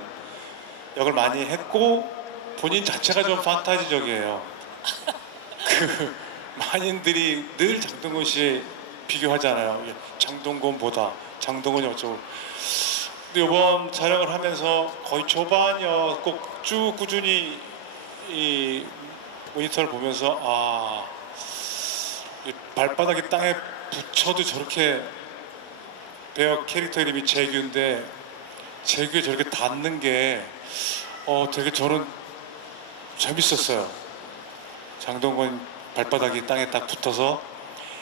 역을 많이 했고 본인 자체가 좀 판타지적이에요. 많이들이 늘 장동건 씨 비교하잖아요. 장동건보다 장동건이 어쩌고. 근데 이번 촬영을 하면서 거의 초반이어 꼭 쭉 꾸준히 이 모니터를 보면서 이 발바닥이 땅에 붙여도 저렇게 배역 캐릭터 이름이 재규인데 재규에 저렇게 닿는 게 되게 저는 재밌었어요. 장동건 발바닥이 땅에 딱 붙어서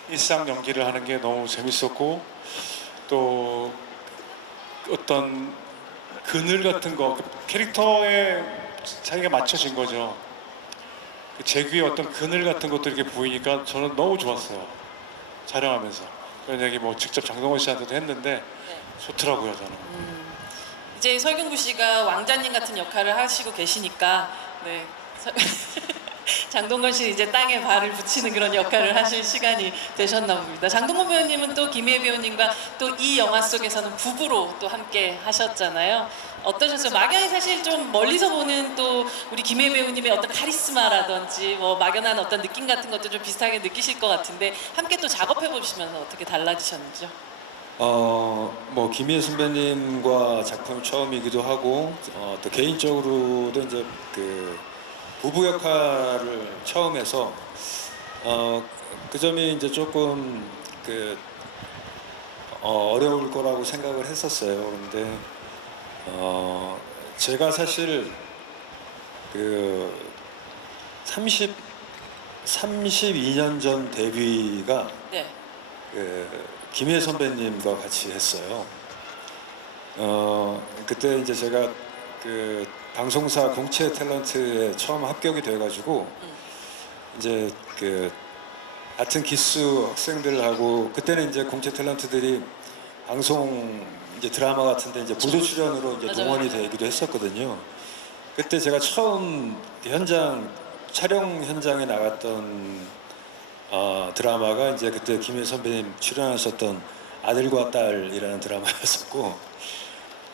일상 연기를 하는 게 너무 재밌었고, 또 어떤 그늘 같은 거 캐릭터에 자기가 맞춰진 거죠. 그 재규의 어떤 그늘 같은 것도 이렇게 보이니까 저는 너무 좋았어요. 촬영하면서 그런 얘기 뭐 직접 장동건 씨한테도 했는데 좋더라고요. 저는 이제 설경구 씨가 왕자님 같은 역할을 하시고 계시니까 네. 장동건 씨 이제 땅에 발을 붙이는 그런 역할을 하실 시간이 되셨나 봅니다. 장동건 배우님은 또 김희애 배우님과 또 이 영화 속에서는 부부로 또 함께 하셨잖아요. 어떠셨어요? 막연히 사실 좀 멀리서 보는 또 우리 김희애 배우님의 어떤 카리스마라든지 뭐 막연한 어떤 느낌 같은 것도 좀 비슷하게 느끼실 것 같은데 함께 또 작업해 보시면서 어떻게 달라지셨는지요? 뭐 김희애 선배님과 작품 처음이기도 하고 또 개인적으로도 이제 그 부부 역할을 처음 해서 그 점이 이제 조금 그 어려울 거라고 생각을 했었어요. 그런데 제가 사실 그 32년 전 데뷔가 네. 그 김희애 선배님과 같이 했어요. 그때 이제 제가 그 방송사 공채 탤런트에 처음 합격이 돼가지고 이제 그 같은 기수 학생들하고 그때는 이제 공채 탤런트들이 방송 이제 드라마 같은데 이제 보조 출연으로 이제 맞아요. 동원이 되기도 했었거든요. 그때 제가 처음 촬영 현장에 나갔던 드라마가 이제 그때 김희애 선배님 출연하셨던 아들과 딸이라는 드라마였었고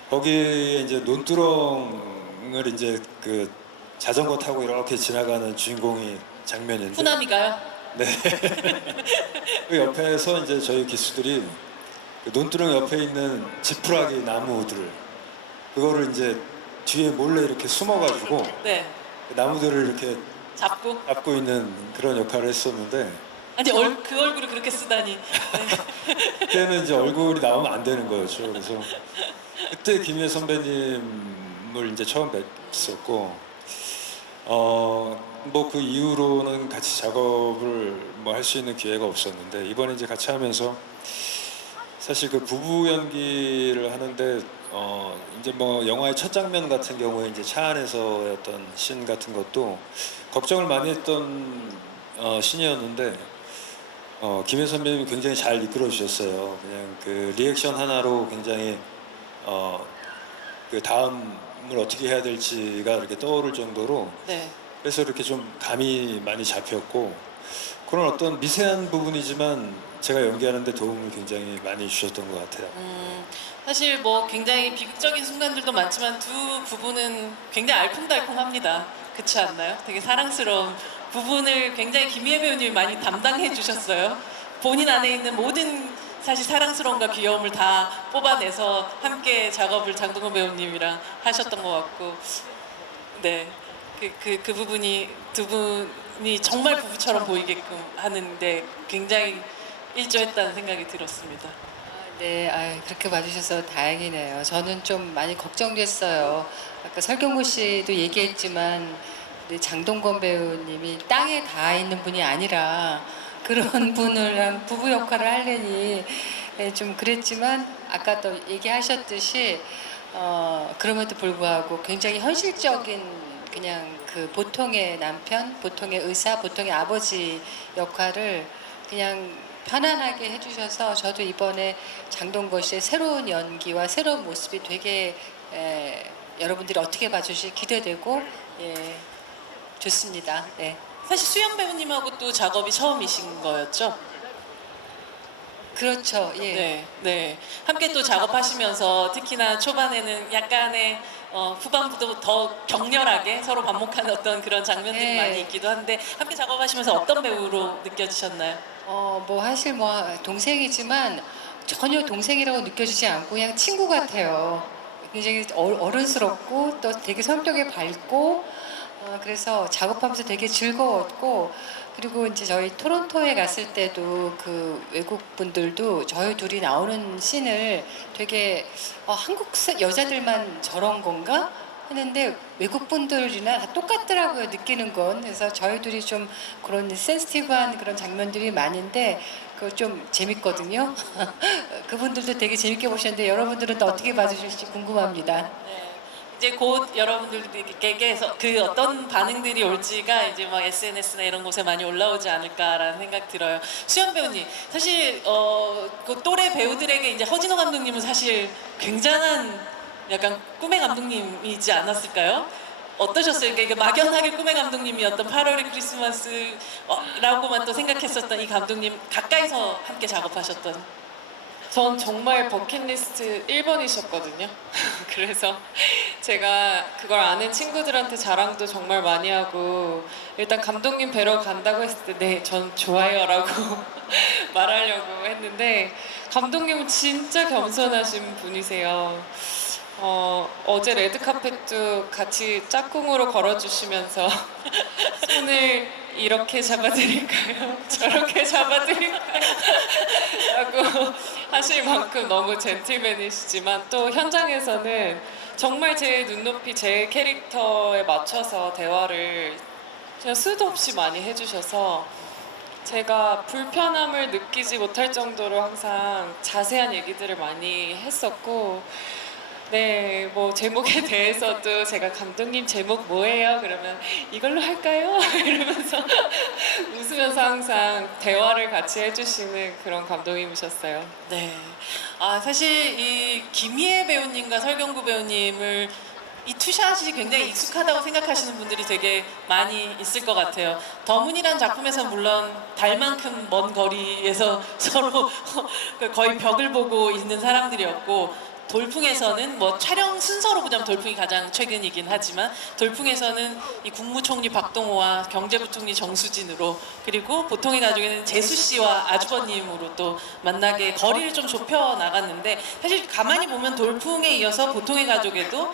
거기에 이제 논두렁을 이제 그 자전거 타고 이렇게 지나가는 주인공이 장면인데 후남이가요? 네. 그 옆에서 이제 저희 기수들이 그 논두렁 옆에 있는 지푸라기 나무들 그거를 이제 뒤에 몰래 이렇게 숨어가지고 네. 그 나무들을 이렇게 잡고. 잡고 있는 그런 역할을 했었는데 아니 그 얼굴을 그렇게 쓰다니. 네. 그때는 이제 얼굴이 나오면 안 되는 거였죠. 그래서 그때 김희애 선배님을 이제 처음 뵀었고 뭐 그 이후로는 같이 작업을 뭐 할 수 있는 기회가 없었는데 이번에 이제 같이 하면서 사실 그 부부 연기를 하는데 이제 뭐 영화의 첫 장면 같은 경우에 이제 차 안에서의 어떤 씬 같은 것도 걱정을 많이 했던 씬이었는데 김혜 선배님이 굉장히 잘 이끌어 주셨어요. 그냥 그 리액션 하나로 굉장히 그 다음을 어떻게 해야 될지가 이렇게 떠오를 정도로 네. 그래서 이렇게 좀 감이 많이 잡혔고 그런 어떤 미세한 부분이지만 제가 연기하는데 도움을 굉장히 많이 주셨던 것 같아요. 사실 뭐 굉장히 비극적인 순간들도 많지만 두 부부는 굉장히 알콩달콩합니다. 그렇지 않나요? 되게 사랑스러운 부분을 굉장히 김희애 배우님이 많이 담당해 주셨어요. 본인 안에 있는 모든 사실 사랑스러움과 귀여움을 다 뽑아내서 함께 작업을 장동건 배우님이랑 하셨던 것 같고 네. 그 부분이 두 분이 정말 부부처럼 보이게끔 하는데 굉장히 일조했다는 생각이 들었습니다. 네, 그렇게 봐주셔서 다행이네요. 저는 좀 많이 걱정됐어요. 아까 설경구 씨도 얘기했지만 우리 장동건 배우님이 땅에 닿아 있는 분이 아니라 그런 분을 한 부부 역할을 하려니 좀 그랬지만 아까 또 얘기하셨듯이 그럼에도 불구하고 굉장히 현실적인 그냥 그 보통의 남편, 보통의 의사, 보통의 아버지 역할을 그냥 편안하게 해주셔서 저도 이번에 장동건 씨의 새로운 연기와 새로운 모습이 되게 여러분들이 어떻게 봐주실지 기대되고 좋습니다. 네. 사실 수영 배우님하고 또 작업이 처음이신 거였죠? 그렇죠. 예. 네, 네. 함께 또 작업하시면서 특히나 초반에는 약간의 후반부도 더 격렬하게 서로 반목하는 어떤 그런 장면들이 네. 많이 있기도 한데 함께 작업하시면서 어떤 배우로 느껴지셨나요? 뭐 사실 뭐 동생이지만 전혀 동생이라고 느껴지지 않고 그냥 친구 같아요. 굉장히 어른스럽고 또 되게 성격이 밝고 그래서 작업하면서 되게 즐거웠고 그리고 이제 저희 토론토에 갔을 때도 그 외국 분들도 저희 둘이 나오는 씬을 되게 한국 여자들만 저런 건가 했는데 외국 분들이나 다 똑같더라고요 느끼는 건. 그래서 저희 둘이 좀 그런 센시티브한 그런 장면들이 많은데 그거 좀 재밌거든요. 그분들도 되게 재밌게 보셨는데 여러분들은 또 어떻게 봐주실지 궁금합니다. 네. 이제 곧 여러분들께서 그 어떤 반응들이 올지가 이제 막 SNS나 이런 곳에 많이 올라오지 않을까라는 생각 들어요. 수연 배우님, 사실 그 또래 배우들에게 이제 허진호 감독님은 사실 굉장한 약간 꿈의 감독님이지 않았을까요? 어떠셨어요? 그러니까 막연하게 꿈의 감독님이었던 8월의 크리스마스라고만 또 생각했었던 이 감독님 가까이서 함께 작업하셨던. 전 정말 버킷리스트 1번이셨거든요. 그래서 제가 그걸 아는 친구들한테 자랑도 정말 많이 하고 일단 감독님 뵈러 간다고 했을 때 네, 전 좋아요라고 말하려고 했는데 감독님은 진짜 겸손하신 분이세요. 어제 레드카펫도 같이 짝꿍으로 걸어주시면서 손을 이렇게 잡아드릴까요? 저렇게 잡아드릴까요? 라고 하실 만큼 너무 젠틀맨이시지만 또 현장에서는 정말 제 눈높이, 제 캐릭터에 맞춰서 대화를 그냥 수도 없이 많이 해주셔서 제가 불편함을 느끼지 못할 정도로 항상 자세한 얘기들을 많이 했었고 네, 뭐 제목에 대해서도 제가 감독님 제목 뭐예요? 그러면 이걸로 할까요? 이러면서 웃으면서 항상 대화를 같이 해주시는 그런 감독님이셨어요. 네. 아, 사실 이 김희애 배우님과 설경구 배우님을 이 투샷이 굉장히 익숙하다고 생각하시는 분들이 되게 많이 있을 것 같아요. 더문이란 작품에서 물론 달만큼 먼 거리에서 서로 거의 벽을 보고 있는 사람들이었고 돌풍에서는 뭐 촬영 순서로 보자면 돌풍이 가장 최근이긴 하지만 돌풍에서는 이 국무총리 박동호와 경제부총리 정수진으로 그리고 보통의 가족에는 재수 씨와 아주버님으로 또 만나게 거리를 좀 좁혀 나갔는데 사실 가만히 보면 돌풍에 이어서 보통의 가족에도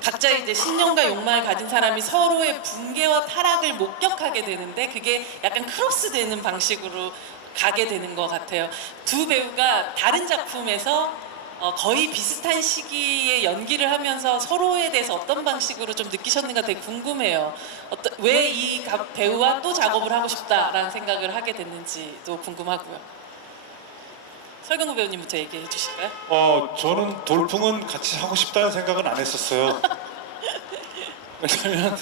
각자 이제 신념과 욕망을 가진 사람이 서로의 붕괴와 타락을 목격하게 되는데 그게 약간 크로스되는 방식으로 가게 되는 것 같아요. 두 배우가 다른 작품에서 거의 비슷한 시기에 연기를 하면서 서로에 대해서 어떤 방식으로 좀 느끼셨는가 되게 궁금해요. 왜 이 배우와 또 작업을 하고 싶다라는 생각을 하게 됐는지도 궁금하고요. 설경구 배우님부터 얘기해 주실까요? 저는 돌풍은 같이 하고 싶다는 생각은 안 했었어요. 왜냐면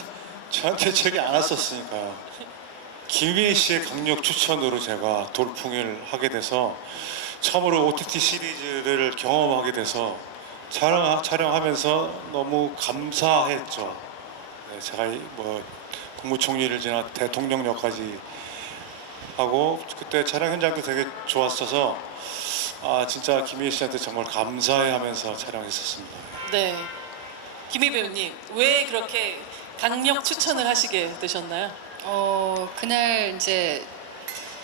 저한테 책이 안 왔었으니까요. 김희애 씨의 강력 추천으로 제가 돌풍을 하게 돼서 처음으로 OTT 시리즈를 경험하게 돼서 촬영하면서 너무 감사했죠. 네, 제가 뭐 국무총리를 지나 대통령역까지 하고 그때 촬영 현장도 되게 좋았어서 진짜 김희애 씨한테 정말 감사해하면서 촬영했었습니다. 네. 김희 배우님, 왜 그렇게 강력 추천을 하시게 되셨나요? 그날 이제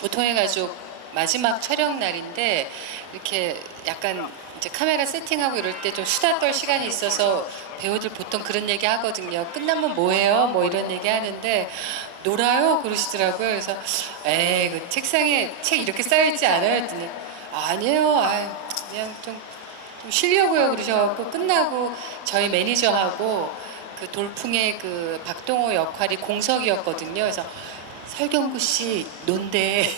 보통의 가족 마지막 촬영 날인데 이렇게 약간 이제 카메라 세팅하고 이럴 때 좀 수다 떨 시간이 있어서 배우들 보통 그런 얘기 하거든요. 끝나면 뭐해요? 뭐 이런 얘기 하는데 놀아요? 그러시더라고요. 그래서 에이 그 책상에 책 이렇게 쌓여있지 않아요? 했더니 아니에요. 그냥 좀 쉬려고요. 그러셔갖고 끝나고 저희 매니저하고 그 돌풍의 그 박동호 역할이 공석이었거든요. 그래서 설경구 씨 논대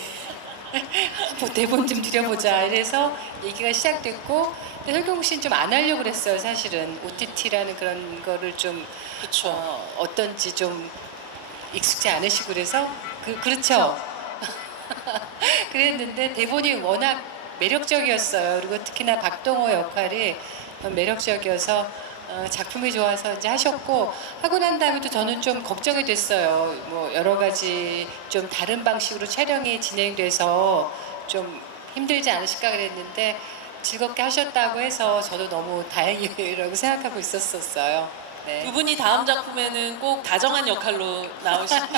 뭐 대본 좀 드려보자 이래서 얘기가 시작됐고 설경구 씨는 좀 안 하려고 그랬어요. 사실은 OTT라는 그런 거를 좀 그렇죠. 어떤지 좀 익숙지 않으시고 그래서 그렇죠. 그랬는데 대본이 워낙 매력적이었어요. 그리고 특히나 박동호 역할이 매력적이어서 작품이 좋아서 이제 하셨고 하고 난 다음에 또 저는 좀 걱정이 됐어요. 뭐 여러 가지 좀 다른 방식으로 촬영이 진행돼서 좀 힘들지 않으실까 그랬는데 즐겁게 하셨다고 해서 저도 너무 다행이라고 생각하고 있었어요. 네. 두 분이 다음 작품에는 꼭 다정한 역할로 나오시길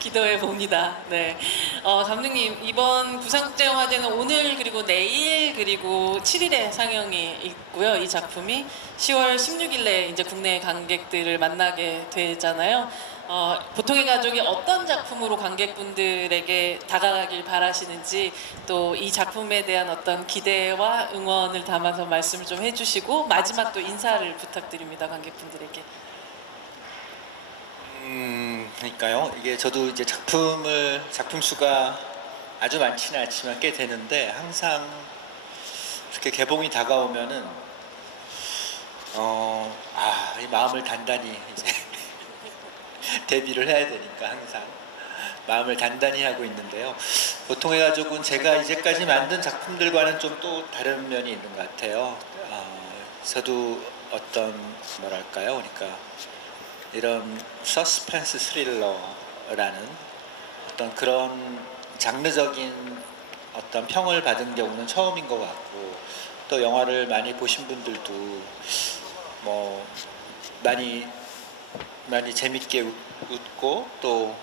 기도해 봅니다. 네. 감독님, 이번 부산국제영화제는 오늘 그리고 내일 그리고 7일에 상영이 있고요. 이 작품이 10월 16일에 이제 국내 관객들을 만나게 되잖아요. 보통의 가족이 어떤 작품으로 관객분들에게 다가가길 바라시는지 또 이 작품에 대한 어떤 기대와 응원을 담아서 말씀을 좀 해주시고 마지막 또 인사를 부탁드립니다. 관객분들에게. 그러니까요. 이게 저도 이제 작품 수가 아주 많지는 않지만 꽤 되는데 항상 이렇게 개봉이 다가오면은 이 마음을 단단히 이제 데뷔를 해야 되니까 항상 마음을 단단히 하고 있는데요. 보통의 가족은 제가 이제까지 만든 작품들과는 좀 또 다른 면이 있는 것 같아요. 저도 어떤 뭐랄까요, 그러니까 이런 서스펜스 스릴러라는 어떤 그런 장르적인 어떤 평을 받은 경우는 처음인 것 같고, 또 영화를 많이 보신 분들도 뭐 많이 재밌게 웃고 또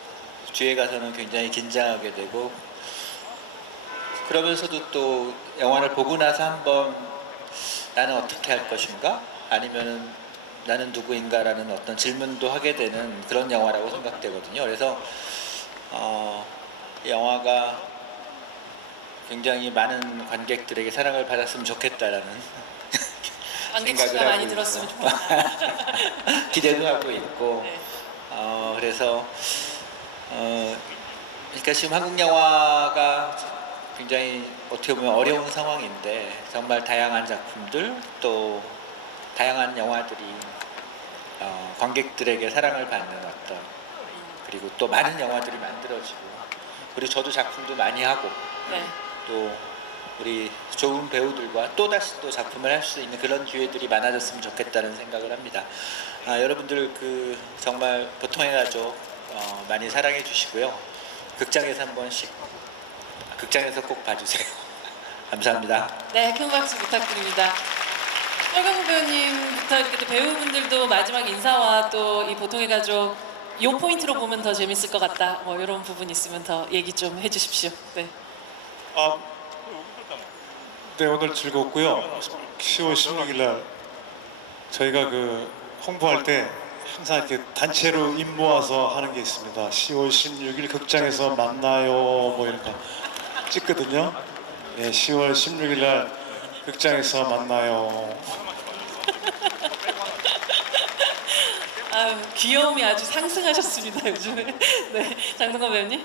뒤에 가서는 굉장히 긴장하게 되고, 그러면서도 또 영화를 보고 나서 한번 나는 어떻게 할 것인가? 아니면은 나는 누구인가라는 어떤 질문도 하게 되는 그런 영화라고 생각되거든요. 그래서 이 영화가 굉장히 많은 관객들에게 사랑을 받았으면 좋겠다라는 관객 생각을 수가 하고 많이 있고. 들었으면 좋겠다. 기대도 하고 있고, 네. 그래서 그러니까 지금 한국 영화가 굉장히 어떻게 보면 어려운 상황인데, 정말 다양한 작품들 또 다양한 영화들이 관객들에게 사랑을 받는 어떤, 그리고 또 많은 영화들이 만들어지고, 그리고 저도 작품도 많이 하고, 네. 또 우리 좋은 배우들과 또다시 또 작품을 할 수 있는 그런 기회들이 많아졌으면 좋겠다는 생각을 합니다. 여러분들 그 정말 보통의 가족 많이 사랑해 주시고요. 극장에서 한 번씩, 극장에서 꼭 봐주세요. 감사합니다. 네, 큰 박수 부탁드립니다. 설경구 배우님부터 이렇게 또 배우분들도 마지막 인사와 또 이 보통의 가족 요 포인트로 보면 더 재밌을 것 같다. 뭐 이런 부분 있으면 더 얘기 좀 해주십시오. 네. 네, 오늘 즐겁고요. 10월 16일 날 저희가 그 홍보할 때 항상 이렇게 단체로 입 모아서 하는 게 있습니다. 10월 16일 극장에서 만나요, 뭐 이런 거 찍거든요. 네, 10월 16일 날 극장에서 만나요. 아유, 귀여움이 아주 상승하셨습니다 요즘에. 네, 장동건 배우님.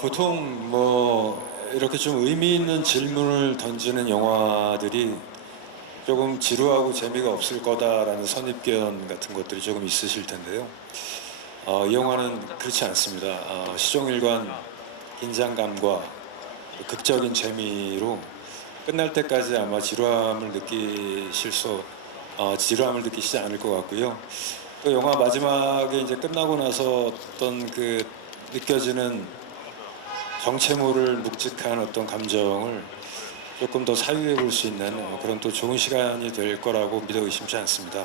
보통 뭐 이렇게 좀 의미 있는 질문을 던지는 영화들이 조금 지루하고 재미가 없을 거다라는 선입견 같은 것들이 조금 있으실 텐데요. 이 영화는 그렇지 않습니다. 시종일관 긴장감과 극적인 재미로 끝날 때까지 아마 지루함을 느끼시지 않을 것 같고요. 또 영화 마지막에 이제 끝나고 나서 어떤 그 느껴지는 정체모를 묵직한 어떤 감정을 조금 더 사유해 볼 수 있는 그런 또 좋은 시간이 될 거라고 믿어 의심치 않습니다.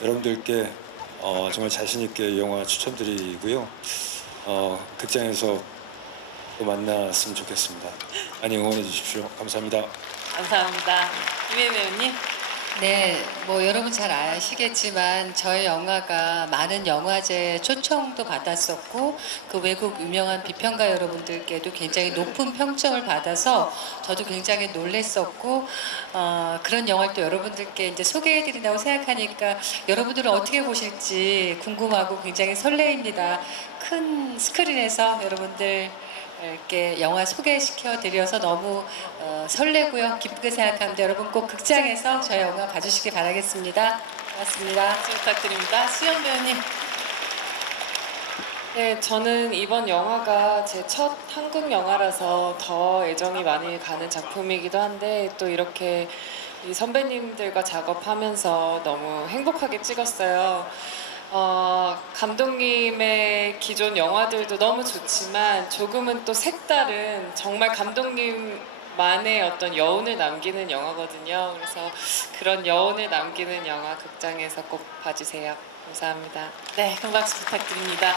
여러분들께 정말 자신 있게 이 영화 추천드리고요. 극장에서 또 만났으면 좋겠습니다. 많이 응원해 주십시오. 감사합니다. 감사합니다. 이회 배우님. 네, 뭐 여러분 잘 아시겠지만 저희 영화가 많은 영화제 초청도 받았었고, 그 외국 유명한 비평가 여러분들께도 굉장히 높은 평점을 받아서 저도 굉장히 놀랬었고, 그런 영화를 또 여러분들께 이제 소개해드린다고 생각하니까 여러분들은 어떻게 보실지 궁금하고 굉장히 설레입니다. 큰 스크린에서 여러분들 이렇게 영화 소개시켜 드려서 너무 설레고요. 기쁘게 생각합니다. 여러분 꼭 극장에서 저희 영화 봐주시기 바라겠습니다. 고맙습니다. 박수 부탁드립니다. 수연 배우님. 네, 저는 이번 영화가 제 첫 한국 영화라서 더 애정이 많이 가는 작품이기도 한데, 또 이렇게 이 선배님들과 작업하면서 너무 행복하게 찍었어요. 감독님의 기존 영화들도 너무 좋지만 조금은 또 색다른, 정말 감독님만의 어떤 여운을 남기는 영화거든요. 그래서 그런 여운을 남기는 영화 극장에서 꼭 봐주세요. 감사합니다. 네, 큰 박수 부탁드립니다.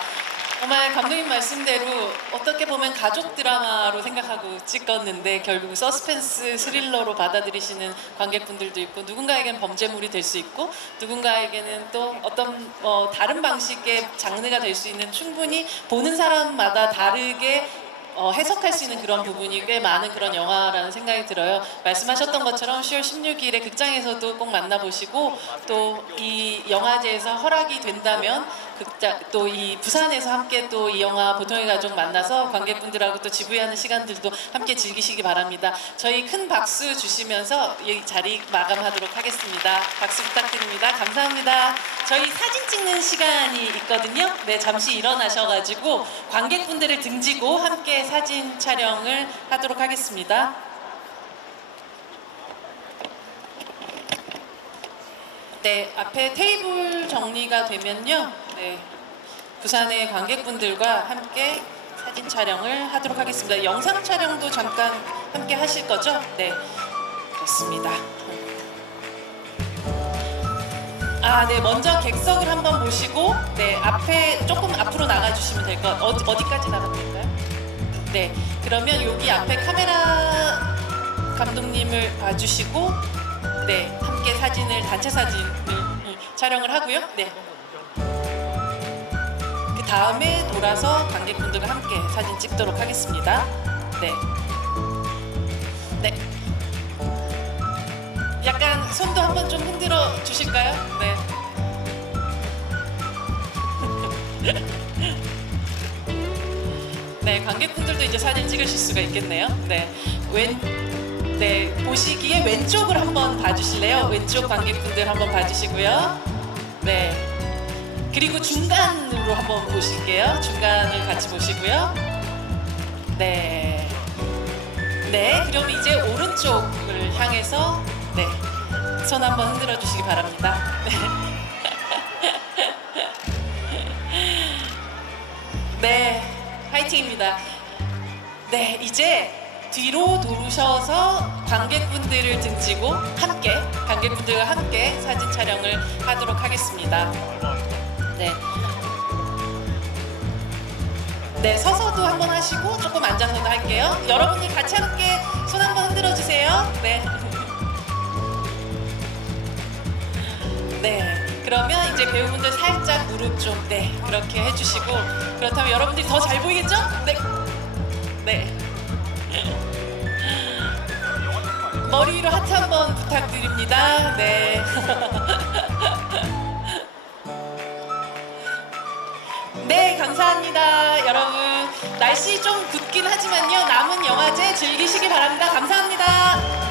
정말 감독님 말씀대로 어떻게 보면 가족 드라마로 생각하고 찍었는데 결국 서스펜스 스릴러로 받아들이시는 관객분들도 있고, 누군가에게는 범죄물이 될 수 있고 누군가에게는 또 어떤 다른 방식의 장르가 될 수 있는, 충분히 보는 사람마다 다르게 해석할 수 있는 그런 부분이 꽤 많은 그런 영화라는 생각이 들어요. 말씀하셨던 것처럼 10월 16일에 극장에서도 꼭 만나보시고, 또 이 영화제에서 허락이 된다면 또 이 부산에서 함께 또 이 영화 보통의 가족 만나서 관객분들하고 또 지부하는 시간들도 함께 즐기시기 바랍니다. 저희 큰 박수 주시면서 이 자리 마감하도록 하겠습니다. 박수 부탁드립니다. 감사합니다. 저희 사진 찍는 시간이 있거든요. 네, 잠시 일어나셔가지고 관객분들을 등지고 함께 사진 촬영을 하도록 하겠습니다. 네, 앞에 테이블 정리가 되면요. 네, 부산의 관객분들과 함께 사진 촬영을 하도록 하겠습니다. 영상 촬영도 잠깐 함께 하실 거죠? 네, 그렇습니다. 네, 먼저 객석을 한번 보시고, 네, 앞에 조금 앞으로 나가주시면 될 것. 어디까지 나가면 될까요? 네, 그러면 여기 앞에 카메라 감독님을 봐주시고, 네, 함께 사진을 단체 사진을 촬영을 하고요. 네. 그 다음에 돌아서 관객분들과 함께 사진 찍도록 하겠습니다. 네. 네. 약간 손도 한번 좀 흔들어 주실까요? 네. 네, 관객분들도 이제 사진 찍으실 수가 있겠네요. 네. 네, 보시기에 왼쪽을 한번 봐주실래요? 왼쪽 관객분들 한번 봐주시고요. 네. 그리고 중간으로 한번 보실게요. 중간을 같이 보시고요. 네. 네, 그럼 이제 오른쪽을 향해서 네, 손 한번 흔들어 주시기 바랍니다. 네, 화이팅입니다. 네, 이제 뒤로 돌으셔서 관객분들을 등지고 관객분들과 함께 사진 촬영을 하도록 하겠습니다. 네. 네, 서서도 한번 하시고 조금 앉아서도 할게요. 여러분들 같이 함께 손 한번 흔들어 주세요. 네. 네. 그러면 이제 배우분들 살짝 무릎 좀 네, 그렇게 해주시고 그렇다면 여러분들이 더 잘 보이겠죠? 네. 네. 머리 위로 하트 한번 부탁드립니다. 네. 네, 감사합니다. 여러분, 날씨 좀 붓긴 하지만요. 남은 영화제 즐기시기 바랍니다. 감사합니다.